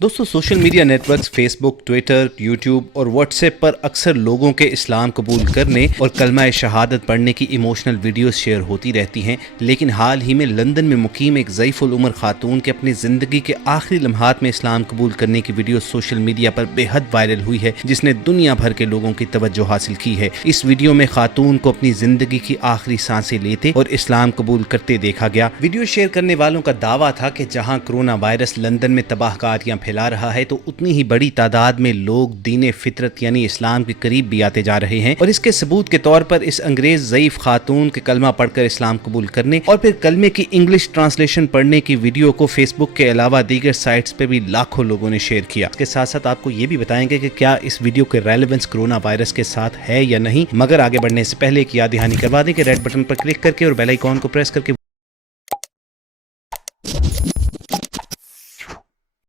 दोस्तों social media networks Facebook, Twitter, YouTube और WhatsApp पर अक्सर लोगों के इस्लाम कबूल करने और कलमा शहादत पढ़ने की इमोशनल वीडियोस शेयर होती रहती हैं। लेकिन हाल ही में लंदन में मुकीम एक ज़ईफ़ुल उम्र खातून के अपनी ज़िंदगी के आखिरी लम्हात में इस्लाम कबूल करने की वीडियो सोशल मीडिया पर बेहद वायरल हुई है, जिसने दुनिया भर के लोगों की तवज्जो हासिल की है। इस वीडियो में खातून को अपनी ज़िंदगी की आखिरी सांसें लेते और इस्लाम कबूल करते देखा गया। वीडियो शेयर करने वालों का दावा था कि जहाँ कोरोना वायरस लंदन में तबाहकारियाँ फैला रहा है, तो उतनी ही बड़ी तादाद में लोग दीन फितरत यानी इस्लाम के करीब भी आते जा रहे हैं। और इसके सबूत के तौर पर इस अंग्रेज ज़ईफ खातून के कलमा पढ़कर इस्लाम कबूल करने और फिर कलमे की इंग्लिश ट्रांसलेशन पढ़ने की वीडियो को फेसबुक के अलावा दीगर साइट्स पे भी लाखों लोगों ने शेयर किया। इसके साथ साथ आपको ये भी बताएंगे कि क्या इस वीडियो के रेलेवेंस कोरोना वायरस के साथ है या नहीं। मगर आगे बढ़ने से पहले एक याद दहानी करवा दें कि रेड बटन पर क्लिक करके और बेल आइकॉन को प्रेस करके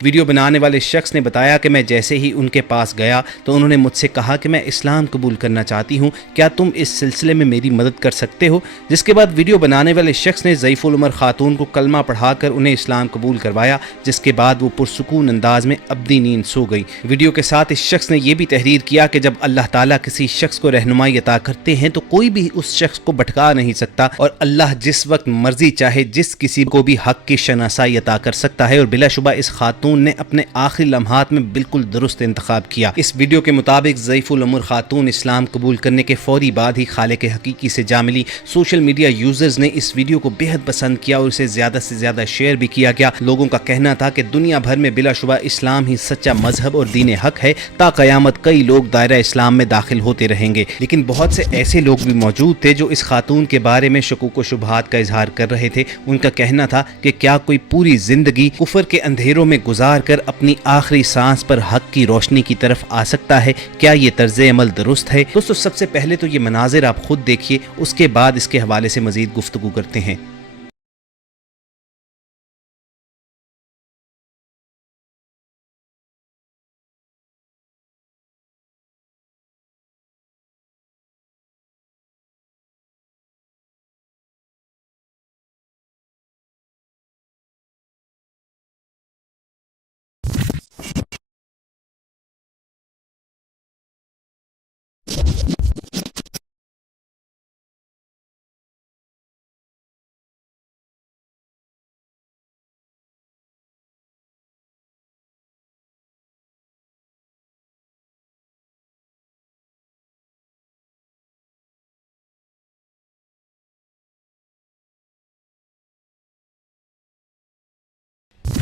वीडियो बनाने वाले शख्स ने बताया कि मैं जैसे ही उनके पास गया तो उन्होंने मुझसे कहा कि मैं इस्लाम कबूल करना चाहती हूँ, क्या तुम इस सिलसिले में मेरी मदद कर सकते हो। जिसके बाद वीडियो बनाने वाले शख्स ने ज़ईफ़ुल उमर खातून को कलमा पढ़ाकर उन्हें इस्लाम कबूल करवाया, जिसके बाद वो पुरसुकून अंदाज में अब्दी नींद सो गई। वीडियो के साथ इस शख्स ने यह भी तहरीर किया कि जब अल्लाह ताला किसी शख्स को रहनुमाई अता करते हैं तो कोई भी उस शख्स को भटका नहीं सकता और अल्लाह जिस वक्त मर्जी चाहे जिस किसी को भी हक की शनासाई अता कर सकता है। और बिलाशुबा इस खातून ने अपने आखिरी लम्हात में बिल्कुल दुरुस्त इंतखाब किया। इस वीडियो के मुताबिक ज़ईफ़ुल उमर खातून इस्लाम कबूल करने के फौरी बाद ही खालिक हकीकी से जा मिली। सोशल मीडिया यूजर्स ने इस वीडियो को बेहद पसंद किया और इसे ज्यादा से ज्यादा शेयर भी किया गया। लोगों का कहना था कि दुनिया भर में बिलाशुबा इस्लाम ही सच्चा मजहब और दीन हक है, ता क़यामत कई लोग दायरा इस्लाम में दाखिल होते रहेंगे। लेकिन बहुत से ऐसे लोग भी मौजूद थे जो इस खातून के बारे में शकूक व शुबहात का इजहार कर रहे थे। उनका कहना था कि क्या कोई पूरी जिंदगी कुफर के अंधेरों में गुजार कर अपनी आखिरी सांस पर हक की रोशनी की तरफ आ सकता है। क्या ये तर्ज अमल दुरुस्त है। दोस्तों सबसे पहले तो ये मनाजिर आप खुद देखिए, उसके बाद इसके हवाले से मजीद गुफ्तगू करते हैं।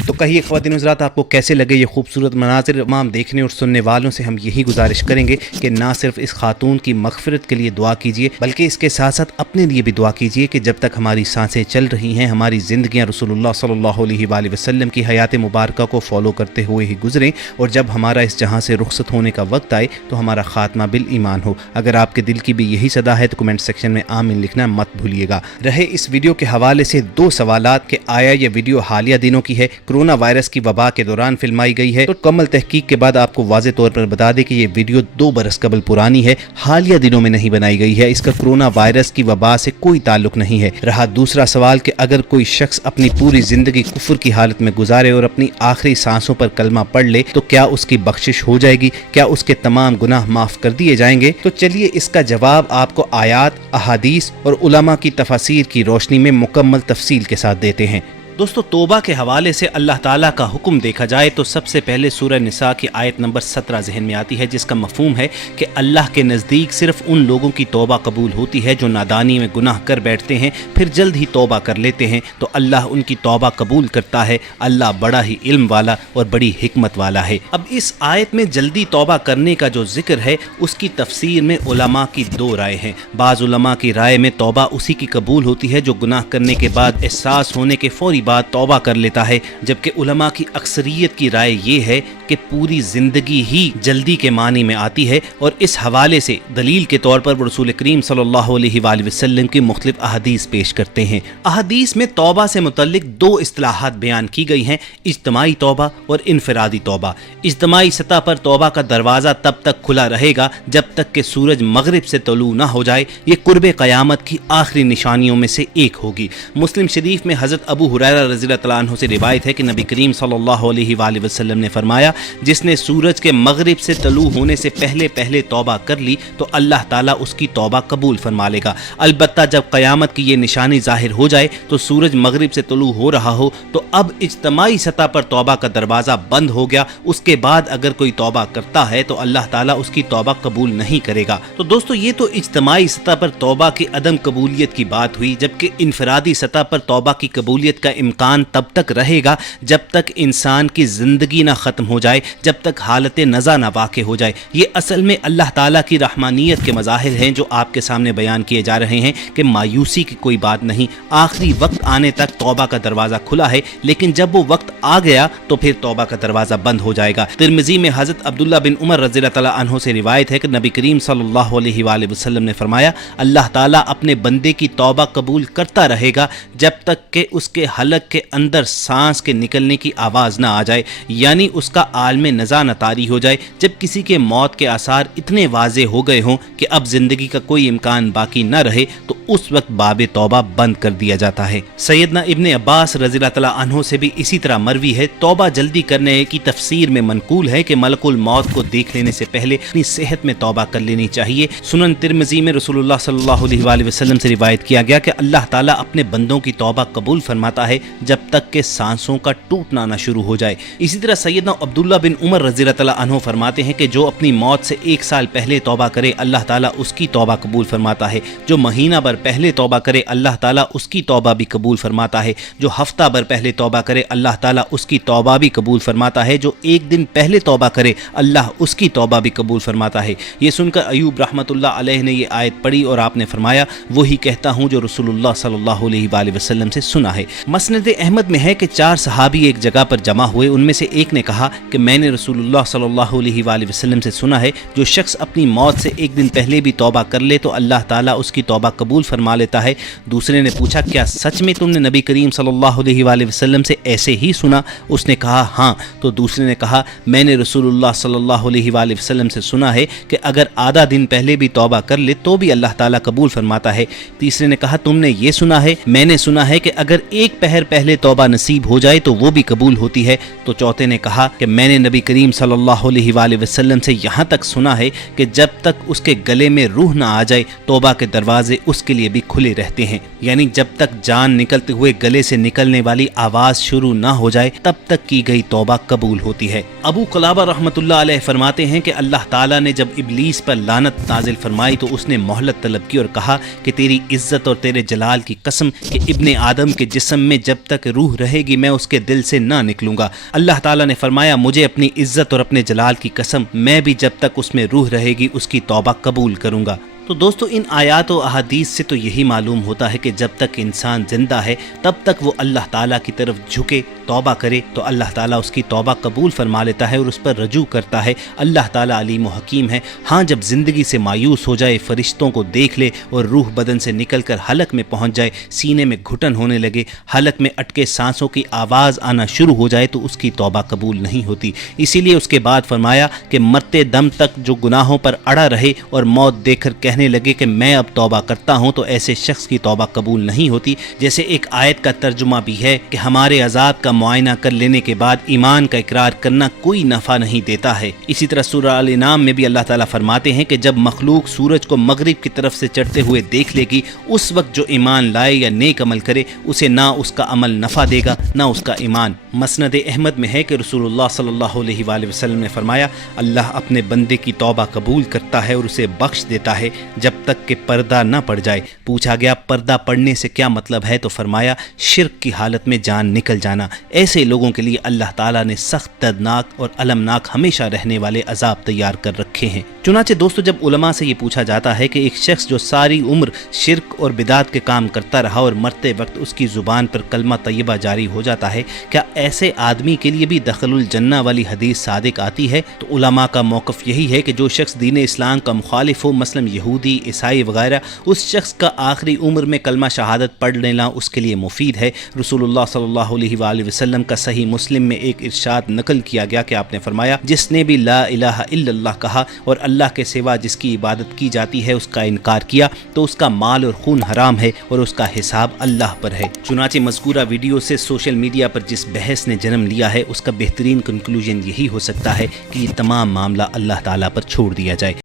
तो कहिए ख्वातीन हज़रात, आपको कैसे लगे ये खूबसूरत मनाज़िर। तमाम देखने और सुनने वालों से हम यही गुजारिश करेंगे कि ना सिर्फ इस खातून की मग़फ़िरत के लिए दुआ कीजिए, बल्कि इसके साथ साथ अपने लिए भी दुआ कीजिए कि जब तक हमारी सांसें चल रही हैं, हमारी ज़िंदगियाँ रसूलुल्लाह सल्लल्लाहु अलैहि वसल्लम की हयात मुबारका को फॉलो करते हुए ही गुजरें और जब हमारा इस जहाँ से रुखसत होने का वक्त आए तो हमारा खात्मा बिल ईमान हो। अगर आपके दिल की भी यही सदा है तो कमेंट सेक्शन में आमीन लिखना मत भूलिएगा। रहे इस वीडियो के हवाले से दो सवालात कि आया यह वीडियो हालिया दिनों की है, कोरोना वायरस की वबा के दौरान फिल्माई गई है, तो मुकम्मल तहकीक के बाद आपको वाज़े तौर पर बता दें कि ये वीडियो 2 बरस कबल पुरानी है, हालिया दिनों में नहीं बनाई गई है। इसका कोरोना वायरस की वबा से कोई ताल्लुक नहीं है। रहा दूसरा सवाल कि अगर कोई शख्स अपनी पूरी जिंदगी कुफर की हालत में गुजारे और अपनी आखिरी सांसों पर कलमा पढ़ ले तो क्या उसकी बख्शिश हो जाएगी, क्या उसके तमाम गुनाह माफ कर दिए जाएंगे। तो चलिए इसका जवाब आपको आयात, अहादीस और उलमा की तफसीर की रोशनी में मुकम्मल तफसील के साथ देते हैं। दोस्तों तौबा के हवाले से अल्लाह ताला का हुक्म देखा जाए तो सबसे पहले सूरह निसा की आयत नंबर 17 जहन में आती है, जिसका मफहूम है कि अल्लाह के नज़दीक सिर्फ उन लोगों की तौबा कबूल होती है जो नादानी में गुनाह कर बैठते हैं फिर जल्द ही तौबा कर लेते हैं, तो अल्लाह उनकी तौबा कबूल करता है। अल्लाह बड़ा ही इल्म वाला और बड़ी हिकमत वाला है। अब इस आयत में जल्दी तौबा करने का जो जिक्र है उसकी तफसीर में उलमा की 2 राय हैं। बाज़ उलमा की राय में तौबा उसी की कबूल होती है जो गुनाह करने के बाद एहसास होने के फौरी बाद तौबा कर लेता है, जबकि उलमा की अक्सरियत की राय ये है कि पूरी जिंदगी ही जल्दी के मानी में आती है। और इस हवाले से दलील के तौर पर रसूल करीम सल्लल्लाहु अलैहि वसल्लम की मुख्तलिफ अहादीस पेश करते हैं। अहादीस में तौबा से मुतल्लिक 2 इस्तिलाहात बयान की गई हैं, इज्तिमाई तौबा और इनफरादी तौबा। इज्तिमाई सतह पर तौबा का दरवाज़ा तब तक खुला रहेगा जब तक कि सूरज मगरिब से तलू न हो जाए। ये कुर्ब क़यामत की आखिरी निशानियों में से एक होगी। मुस्लिम शरीफ में हज़रत अबू हुरैरा हुरैरा रज़ी अल्लाह तआला अन्हु से रिवायत है कि नबी करीम सल्लल्लाहु अलैहि वसल्लम ने फरमाया, जिसने सूरज के मगरिब से तलू होने से पहले पहले तौबा कर ली तो अल्लाह ताला उसकी तौबा कबूल फरमा लेगा। अलबत्ता जब क़यामत की ये निशानी ज़ाहिर हो जाए तो सूरज मगरिब से तलू हो रहा हो तो अब इज्तमाई सतह पर तौबा का दरवाज़ा बंद हो गया, उसके बाद अगर कोई तौबा करता है तो अल्लाह ताला उसकी तौबा कबूल नहीं करेगा। तो दोस्तों ये तो इज्तमाई सतह पर तौबा की अदम कबूलियत की बात हुई, जबकि इनफरादी सतह पर तौबा की कबूलियत का इम्कान तब तक रहेगा जब तक इंसान की ज़िंदगी ना ख़त्म हो जाए, जब तक हालत नज़ा ना वाक़ हो जाए। ये असल में अल्लाह ताला की रहमानियत के मज़ाहिर हैं जो आपके सामने बयान किए जा रहे हैं कि मायूसी की कोई बात नहीं, आखिरी वक्त आने तक तौबा का दरवाज़ा खुला है, लेकिन जब वो वक्त आ गया तो फिर तौबा का दरवाज़ा बंद हो जाएगा। तिरमिज़ी में हज़रत अब्दुल्ला बिन उमर रज़ी अल्लाह तआला अन्हु से रिवायत है कि नबी करीम सल्लल्लाहु अलैहि वसल्लम ने फरमाया, अल्लाह ताला अपने बंदे की तौबा कबूल करता रहेगा जब तक कि उसके हलक के अंदर सांस के निकलने की आवाज़ ना आ जाए, यानी उसका आलम नज़ा न तारी हो जाए। जब किसी के मौत के आसार इतने वाज़े हो गए हों कि अब ज़िंदगी का कोई इम्कान बाकी न रहे तो उस वक्त बाब तौबा बंद कर दिया जाता है। सैयदना इब्ने अब्बास रज़ी अल्लाह तआला अन्हु से भी इसी तरह मरवी है। तौबा जल्दी करने की तफसीर में मनकूल है कि मलकुल मौत को देख लेने से पहले अपनी सेहत में तौबा कर लेनी चाहिए। सुनन तिरमिज़ी में रसूलुल्लाह सल्लल्लाहु अलैहि वसल्लम से रिवायत किया गया कि अल्लाह ताला अपने बंदों की तौबा कबूल फरमाता है जब तक कि सांसों का टूटना ना शुरू हो जाए। इसी तरह सैयदना अब्दुल्ला बिन उमर रज़ी अल्लाह तआला अन्हु फरमाते हैं कि जो अपनी मौत से 1 साल पहले तौबा करे अल्लाह ताला उसकी तौबा कबूल फरमाता है, जो महीना भर पहले तौबा करे अल्लाह ताला उसकी तौबा भी कबूल फरमाता है, जो हफ्ता भर पहले तौबा करे अल्लाह ताला उसकी तौबा भी कबूल फरमाता है, जो 1 दिन पहले तौबा करे अल्लाह उसकी तौबा भी कबूल फरमाता है। ये सुनकर अयूब रहमतुल्लाह अलैह ने ये आयत पढ़ी और आपने फरमाया, वही कहता हूँ जो रसूलुल्लाह सल्लल्लाहु अलैहि वसल्लम से सुना है। मसनद अहमद में है कि 4 सहाबी एक जगह पर जमा हुए, उनमें से एक ने कहा कि मैंने रसूलुल्लाह सल्लल्लाहु अलैहि वसल्लम से सुना है, जो शख्स अपनी मौत से 1 दिन पहले भी तौबा कर ले तो अल्लाह ताला उसकी तौबा कबूल फरमा लेता है। दूसरे ने पूछा, क्या सच में तुमने नबी करीम सल्लल्लाहु अलैहि वसल्लम से ऐसे ही सुना? उसने कहा हाँ। तो दूसरे ने कहा, मैंने रसूलुल्लाह सल्लल्लाहु अलैहि वसल्लम से सुना है कि अगर आधा दिन पहले भी तौबा कर ले तो भी अल्लाह ताला कबूल फरमाता है। तीसरे ने कहा, तुमने ये सुना है? मैंने सुना है कि अगर 1 पहर पहले तौबा नसीब हो जाए तो वो भी कबूल होती है। तो चौथे ने कहा कि मैंने नबी करीम सल्लल्लाहु अलैहि वसल्लम से यहाँ तक सुना है कि जब तक उसके गले में रूह ना आ जाए तौबा के दरवाजे उसके लिए भी खुले रहते हैं, यानी जब तक जान निकलते हुए गले से निकलने वाली आवाज़ शुरू ना हो जाए तब तक की गई तौबा कबूल होती है। अबू क़लाबा रहमतुल्लाह अलैह फरमाते हैं कि अल्लाह ताला ने जब इब्लीस पर लानत नाजिल फरमाई तो उसने मोहलत तलब की और कहा कि तेरी इज्जत और तेरे जलाल की कसम कि इब्ने आदम के जिस्म में जब तक रूह रहेगी मैं उसके दिल से ना निकलूंगा। अल्लाह ताला ने फरमाया, मुझे अपनी इज्जत और अपने जलाल की कसम, मैं भी जब तक उसमें रूह रहेगी उसकी तौबा कबूल करूंगा। तो दोस्तों इन आयात और अहादीस से तो यही मालूम होता है कि जब तक इंसान जिंदा है तब तक वो अल्लाह ताला की तरफ झुके, तौबा करे तो अल्लाह ताला उसकी तौबा कबूल फरमा लेता है और उस पर रजू करता है। अल्लाह ताला अलीम व हकीम है। हाँ, जब ज़िंदगी से मायूस हो जाए, फरिश्तों को देख ले और रूह बदन से निकल कर हलक में पहुँच जाए, सीने में घुटन होने लगे, हलक में अटके सांसों की आवाज़ आना शुरू हो जाए तो उसकी तौबा कबूल नहीं होती। इसीलिए उसके बाद फरमाया कि मरते दम तक जो गुनाहों पर अड़ा रहे और मौत देखकर कहने लगे कि मैं अब तौबा करता हूँ, तो ऐसे शख्स की तौबा कबूल नहीं होती। जैसे एक आयत का तर्जुमा भी है कि हमारे अज़ाब का मुआयना कर लेने के बाद ईमान का इकरार करना कोई नफ़ा नहीं देता है। इसी तरह सूरह अल इनाम में भी अल्लाह ताला फरमाते हैं कि जब मखलूक सूरज को मगरिब की तरफ से चढ़ते हुए देख लेगी, उस वक्त जो ईमान लाए या नेक अमल करे उसे ना उसका अमल नफ़ा देगा ना उसका ईमान। मसनद अहमद में है कि रसूलुल्लाह सल्लल्लाहु अलैहि वसल्लम ने फरमाया, अल्लाह अपने बंदे की तौबा कबूल करता है और उसे बख्श देता है जब तक कि पर्दा न पड़ जाए। पूछा गया, पर्दा पड़ने से क्या मतलब है? तो फरमाया, शिर्क की हालत में जान निकल जाना। ऐसे लोगों के लिए अल्लाह ताला ने सख्त, दर्दनाक और अलमनाक हमेशा रहने वाले अजाब तैयार कर रखे हैं। चुनाचे दोस्तों, जब उलमा से ये पूछा जाता है कि एक शख्स जो सारी उम्र शिर्क और बिदात के काम करता रहा और मरते वक्त उसकी ज़ुबान पर कलमा तय्यबा जारी हो जाता है, क्या ऐसे आदमी के लिए भी दखलुल जन्ना वाली हदीस सादिक आती है? तो उलमा का मौक़िफ़ यही है कि जो शख्स दीन इस्लाम का मुखालिफ हो, मसलन यहूदी, ईसाई वगैरह, उस शख्स का आखिरी उम्र में कलमा शहादत पढ़ लेना उसके लिए मुफीद है। रसूलुल्लाह सल्लल्लाहु अलैहि वसल्लम का सही मुस्लिम में एक इरशाद नकल किया गया कि आपने फरमाया, जिसने भी ला इलाहा इल्लल्लाह कहा और अल्लाह के सिवा जिसकी इबादत की जाती है उसका इनकार किया तो उसका माल और खून हराम है और उसका हिसाब अल्लाह पर है। चुनांचे मज़कूरा वीडियो से सोशल मीडिया पर जिस बहस ने जन्म लिया है उसका बेहतरीन कंक्लूजन यही हो सकता है कि ये तमाम मामला अल्लाह ताला पर छोड़ दिया जाए।